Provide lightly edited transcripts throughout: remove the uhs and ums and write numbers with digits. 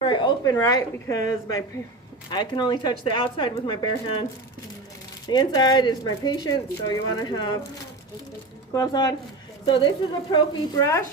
I open, right, because I can only touch the outside with my bare hand. The inside is my patient, so you want to have gloves on. So this is a Prophy brush.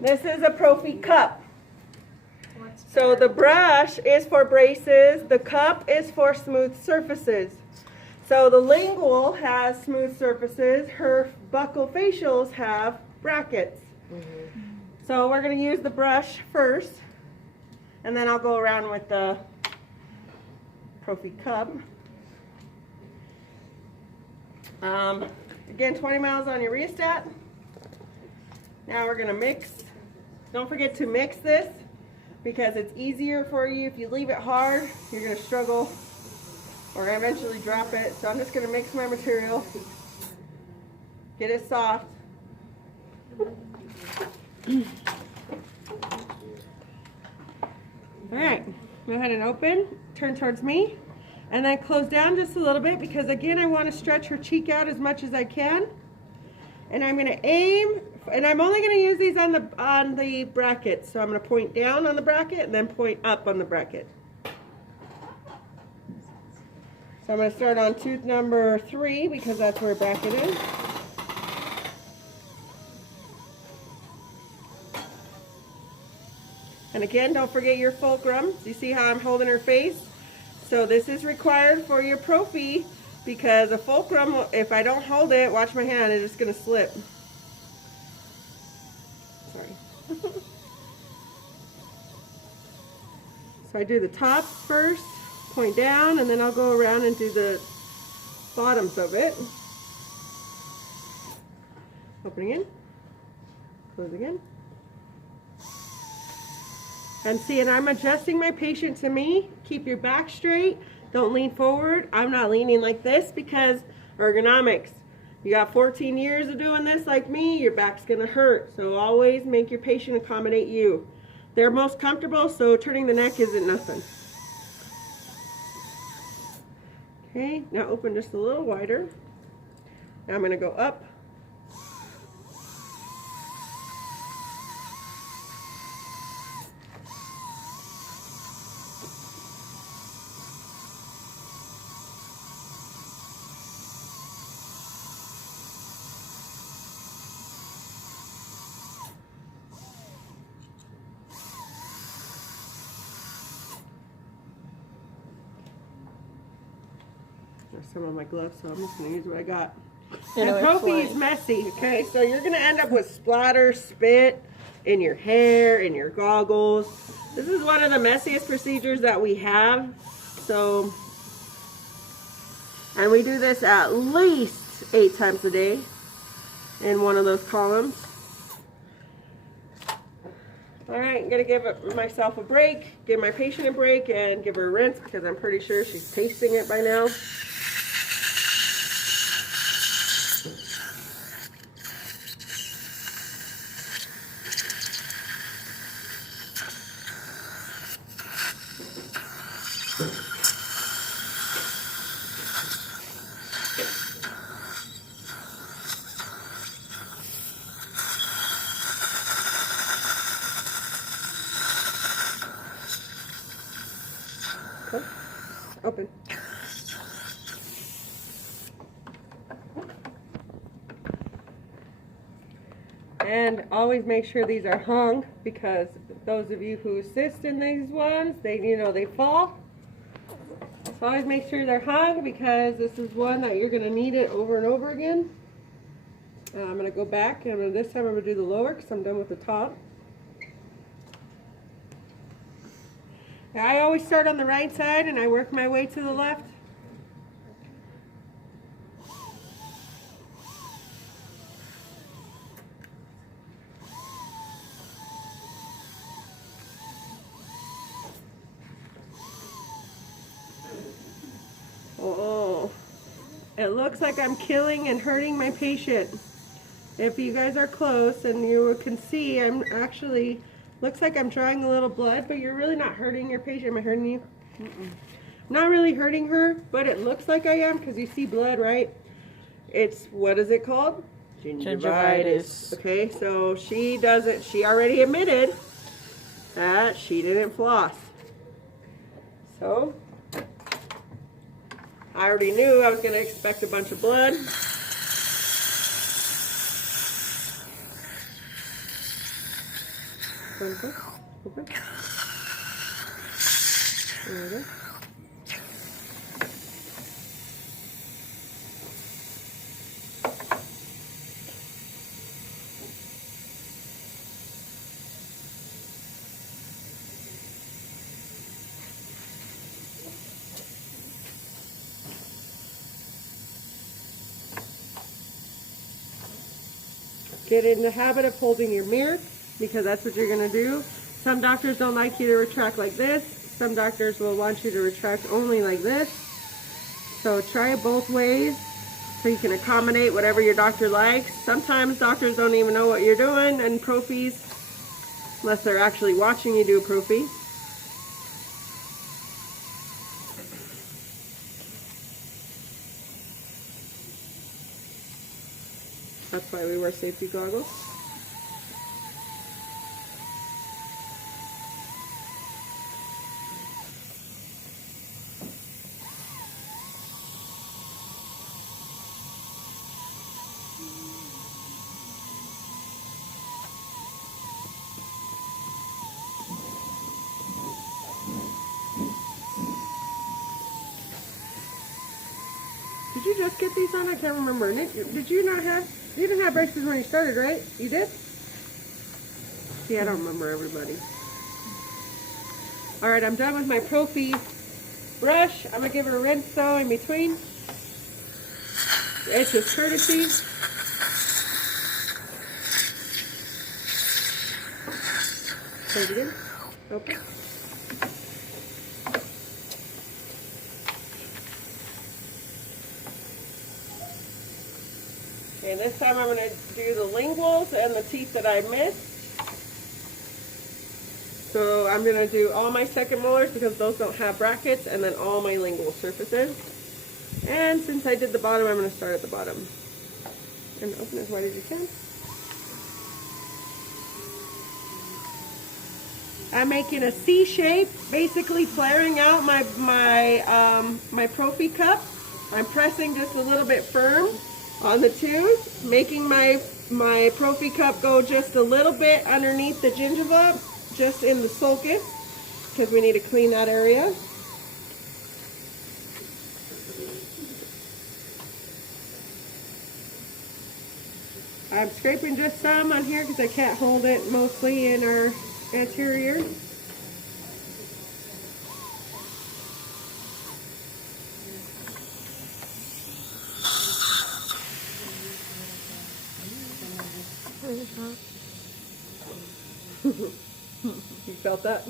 This is a Prophy cup. So the brush is for braces. The cup is for smooth surfaces. So the lingual has smooth surfaces. Her buccal facials have brackets. So we're going to use the brush first, and then I'll go around with the Prophy cup. Again, 20 miles on your rheostat. Now we're going to mix. Don't forget to mix this because it's easier for you. If you leave it hard, you're going to struggle or eventually drop it. So I'm just going to mix my material, get it soft. Alright, go ahead and open, turn towards me, and then close down just a little bit because again I want to stretch her cheek out as much as I can. And I'm going to aim, and I'm only going to use these on the bracket. So I'm going to point down on the bracket and then point up on the bracket. So I'm going to start on tooth number 3 because that's where bracket is. And again, don't forget your fulcrum. You see how I'm holding her face? So this is required for your Prophy because a fulcrum, if I don't hold it, watch my hand, it's just going to slip. Sorry. So I do the top first, point down, and then I'll go around and do the bottoms of it. Opening in, closing in. And see, and I'm adjusting my patient to me. Keep your back straight. Don't lean forward. I'm not leaning like this because ergonomics. You got 14 years of doing this like me, your back's gonna hurt. So always make your patient accommodate you. They're most comfortable, so turning the neck isn't nothing. Okay, now open just a little wider. Now I'm gonna go up. Some of my gloves, so I'm just going to use what I got. And Prophy is messy, okay? So you're going to end up with splatter, spit in your hair, in your goggles. This is one of the messiest procedures that we have. So, and we do this at least 8 times a day in one of those columns. Alright, I'm going to give myself a break, give my patient a break, and give her a rinse because I'm pretty sure she's tasting it by now. Open. And always make sure these are hung because those of you who assist in these ones, they fall. So always make sure they're hung because this is one that you're going to need it over and over again. I'm going to go back and this time I'm going to do the lower because I'm done with the top. Now, I always start on the right side and I work my way to the left. Oh, it looks like I'm killing and hurting my patient. If you guys are close and you can see, I'm actually, looks like I'm drawing a little blood, but you're really not hurting your patient. Am I hurting you? I'm not really hurting her, but it looks like I am because you see blood, right? It's, what is it called? Gingivitis. Okay, so she doesn't, she already admitted that she didn't floss. So I already knew I was going to expect a bunch of blood. Open. Open. There we go. Get in the habit of holding your mirror, because that's what you're going to do. Some doctors don't like you to retract like this. Some doctors will want you to retract only like this. So try it both ways so you can accommodate whatever your doctor likes. Sometimes doctors don't even know what you're doing in Prophys unless they're actually watching you do a Prophy. That's why we wear safety goggles. Did you just get these on? I can't remember. Nick, did you not have? You didn't have braces when you started, right? You did? See, I don't remember everybody. All right, I'm done with my Prophy brush. I'm gonna give her a rinse though in between. It's just courtesy. Close it again. Okay. Okay, this time I'm going to do the linguals and the teeth that I missed. So I'm going to do all my second molars because those don't have brackets, and then all my lingual surfaces. And since I did the bottom, I'm going to start at the bottom. And open as wide as you can. I'm making a C shape, basically flaring out my Prophy cup. I'm pressing just a little bit firm on the tooth, making my Prophy cup go just a little bit underneath the gingiva, just in the sulcus, because we need to clean that area. I'm scraping just some on here because I can't hold it mostly in our anterior. You felt that?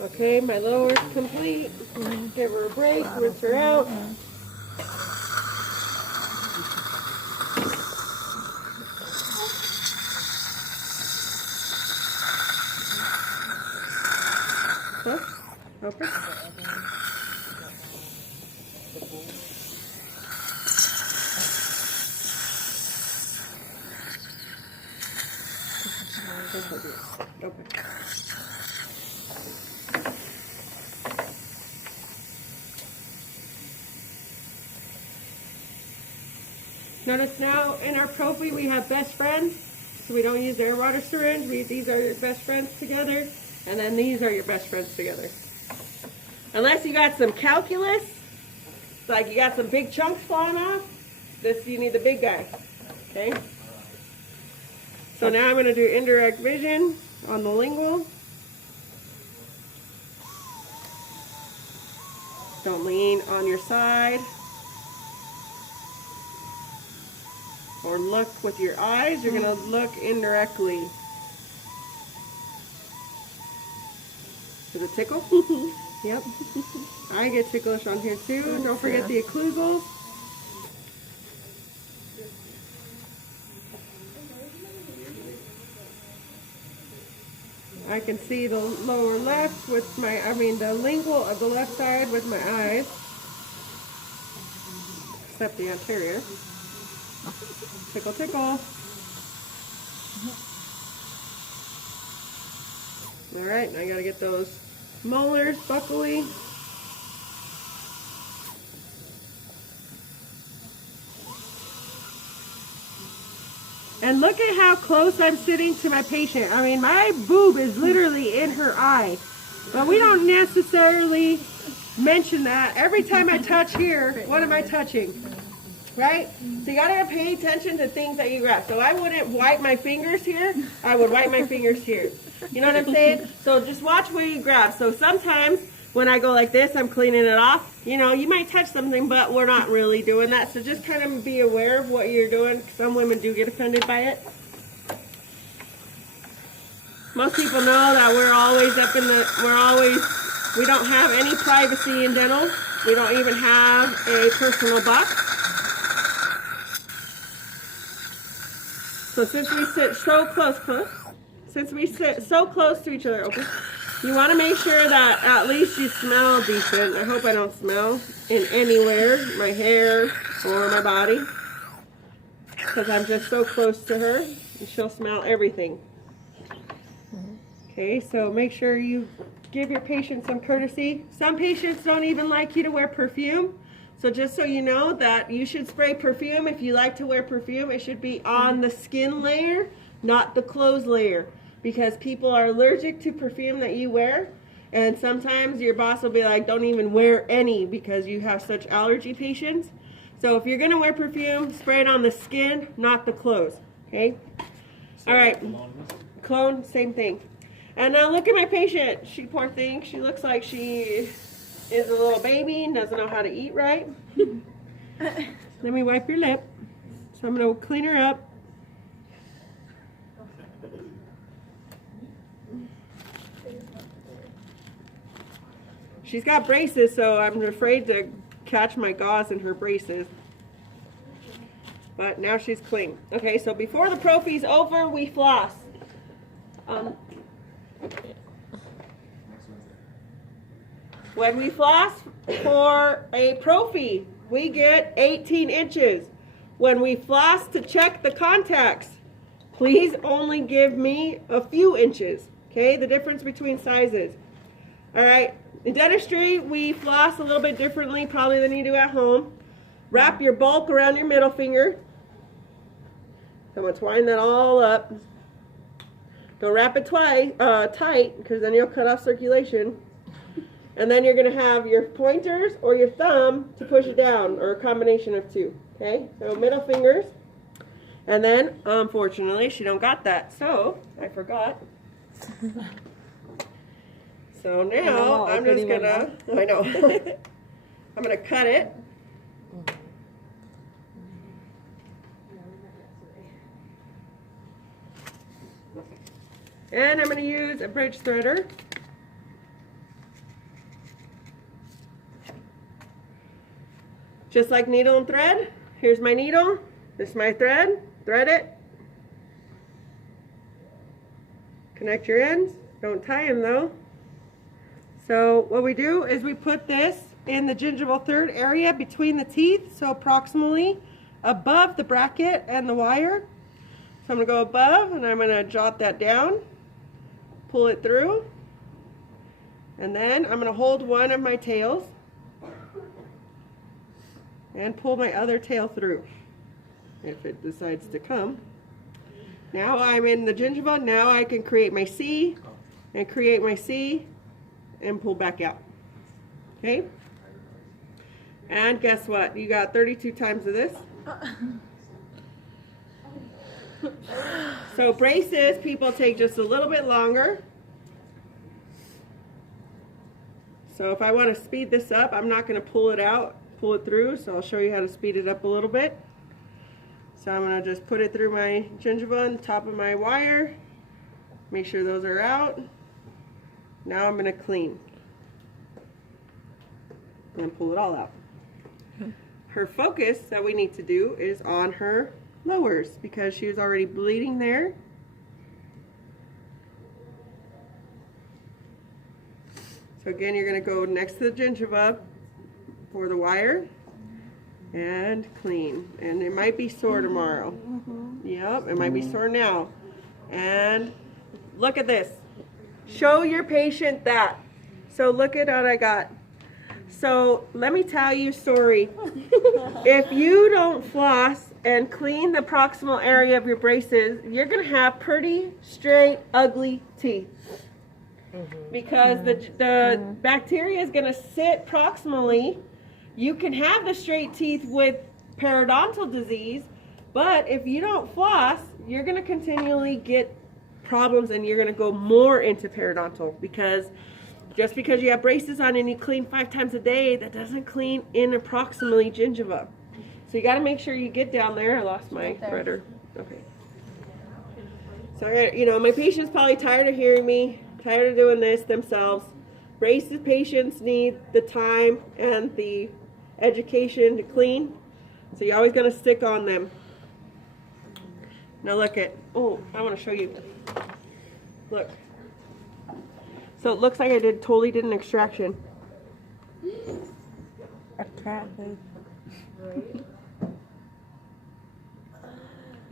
Okay, my lower's complete. Give her a break, rinse her out. Huh? Okay. Okay. Notice now in our Prophy we have best friends, so we don't use their water syringe. These are your best friends together, and then these are your best friends together. Unless you got some calculus, like you got some big chunks falling off, you need the big guy. Okay. So now I'm going to do indirect vision on the lingual. Don't lean on your side. Or look with your eyes. You're going to look indirectly. Does it tickle? Yep. I get ticklish on here too. Don't forget the occlusals. I can see the lower left with the lingual of the left side with my eyes. except the anterior. Tickle, tickle. All right, now I gotta get those molars buccally. And look at how close I'm sitting to my patient. I mean, my boob is literally in her eye. But we don't necessarily mention that. Every time I touch here, what am I touching? Right? So you gotta pay attention to things that you grab. So I wouldn't wipe my fingers here. I would wipe my fingers here. You know what I'm saying? So just watch where you grab. So sometimes when I go like this, I'm cleaning it off. You know, you might touch something, but we're not really doing that. So just kind of be aware of what you're doing. Some women do get offended by it. Most people know that we're always we don't have any privacy in dental. We don't even have a personal box. So since we sit so close to each other, okay, you want to make sure that at least you smell decent. I hope I don't smell in anywhere, my hair or my body, because I'm just so close to her and she'll smell everything. Okay, so make sure you give your patient some courtesy. Some patients don't even like you to wear perfume. So just so you know that you should spray perfume. If you like to wear perfume, it should be on the skin layer, not the clothes layer. Because people are allergic to perfume that you wear. And sometimes your boss will be like, don't even wear any because you have such allergy patients. So if you're going to wear perfume, spray it on the skin, not the clothes. Okay? All right. Cologne, same thing. And now look at my patient. She, poor thing, she looks like she is a little baby and doesn't know how to eat right. Let me wipe your lip. So I'm going to clean her up. She's got braces, so I'm afraid to catch my gauze in her braces. But now she's clean. Okay, so before the prophy's over, we floss. When we floss for a prophy, we get 18 inches. When we floss to check the contacts, please only give me a few inches. Okay, the difference between sizes. All right, in dentistry, we floss a little bit differently probably than you do at home. Wrap your bulk around your middle finger. I'm going to twine that all up. Don't wrap it tight, because then you'll cut off circulation. And then you're going to have your pointers or your thumb to push it down, or a combination of two. Okay, so middle fingers. And then, unfortunately, she don't got that, so I forgot. So now I'm just gonna, I know, I'm gonna cut it. And I'm gonna use a bridge threader. Just like needle and thread. Here's my needle, this is my thread, thread it. Connect your ends, don't tie them though. So what we do is we put this in the gingival third area between the teeth, so approximately above the bracket and the wire. So I'm going to go above and I'm going to jot that down, pull it through, and then I'm going to hold one of my tails and pull my other tail through if it decides to come. Now I'm in the gingiva. Now I can create my C and create my C and pull back out. Okay? And guess what? You got 32 times of this. So braces, people take just a little bit longer. So if I want to speed this up, I'm not going to pull it out, pull it through, so I'll show you how to speed it up a little bit. So I'm going to just put it through my gingiva on the top of my wire, make sure those are out. Now I'm going to clean and pull it all out. Her focus that we need to do is on her lowers because she was already bleeding there. So again, you're going to go next to the gingiva for the wire, and clean. And it might be sore tomorrow. Yep, it might be sore now. And look at this. Show your patient that. So look at what I got. So let me tell you a story. If you don't floss and clean the proximal area of your braces, you're going to have pretty, straight, ugly teeth. Because the bacteria is going to sit proximally. You can have the straight teeth with periodontal disease, but if you don't floss, you're going to continually get problems and you're going to go more into periodontal, because just because you have braces on and you clean 5 times a day, that doesn't clean proximally gingiva. So you got to make sure you get down there. I lost my threader. Okay. So, you know, my patient's probably tired of hearing me, tired of doing this themselves. Braces patients need the time and the education to clean. So you're always going to stick on them. Now look at, oh, I want to show you. Look. So it looks like I totally did an extraction. You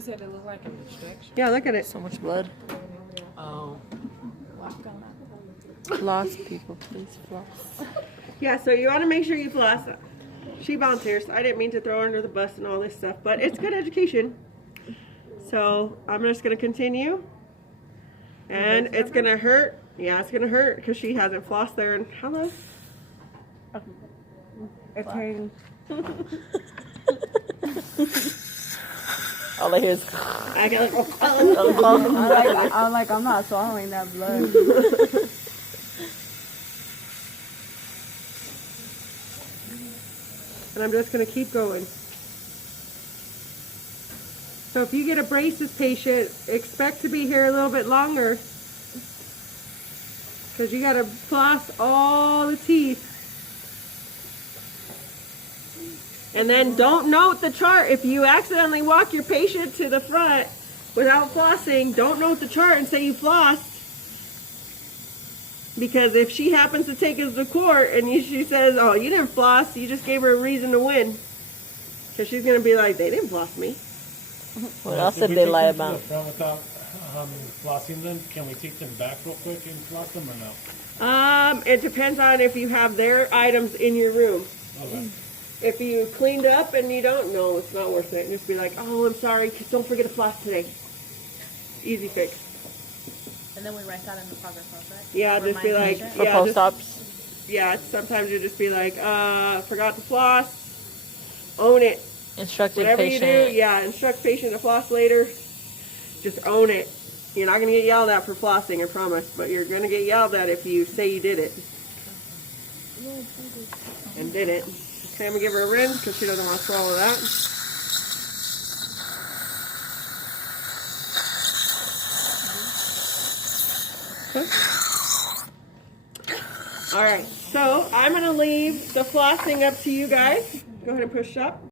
said it looked like an extraction? Yeah, look at it. So much blood. Oh. Floss, people, please floss. Yeah, so you want to make sure you floss. She volunteers. I didn't mean to throw her under the bus and all this stuff, but it's good education. So I'm just going to continue. And it's going to hurt. Yeah, it's going to hurt because she hasn't flossed there in how long? It's hurting. All I hear is... I got like, I'm like, I'm not swallowing that blood. And I'm just going to keep going. So if you get a braces patient, expect to be here a little bit longer, because you got to floss all the teeth. And then don't note the chart. If you accidentally walk your patient to the front without flossing, don't note the chart and say you flossed. Because if she happens to take us to court and she says, oh, you didn't floss, you just gave her a reason to win. Because she's going to be like, they didn't floss me. What else did they lie about? Without flossing them, can we take them back real quick and floss them or no? It depends on if you have their items in your room. Okay. If you cleaned up and you don't know, it's not worth it. Just be like, oh, I'm sorry, don't forget to floss today. Easy fix. And then we write that in the progress notes, right? Yeah, just be like, For post-ops? yeah, sometimes you just be like, forgot to floss, own it. Instruct your Whatever patient. you do, yeah, instruct patient to floss later. Just own it. You're not going to get yelled at for flossing, I promise, but you're going to get yelled at if you say you did it. And didn't. Okay, I'm going to give her a rinse because she doesn't want to swallow that. Okay. All right, so I'm going to leave the flossing up to you guys. Go ahead and push up.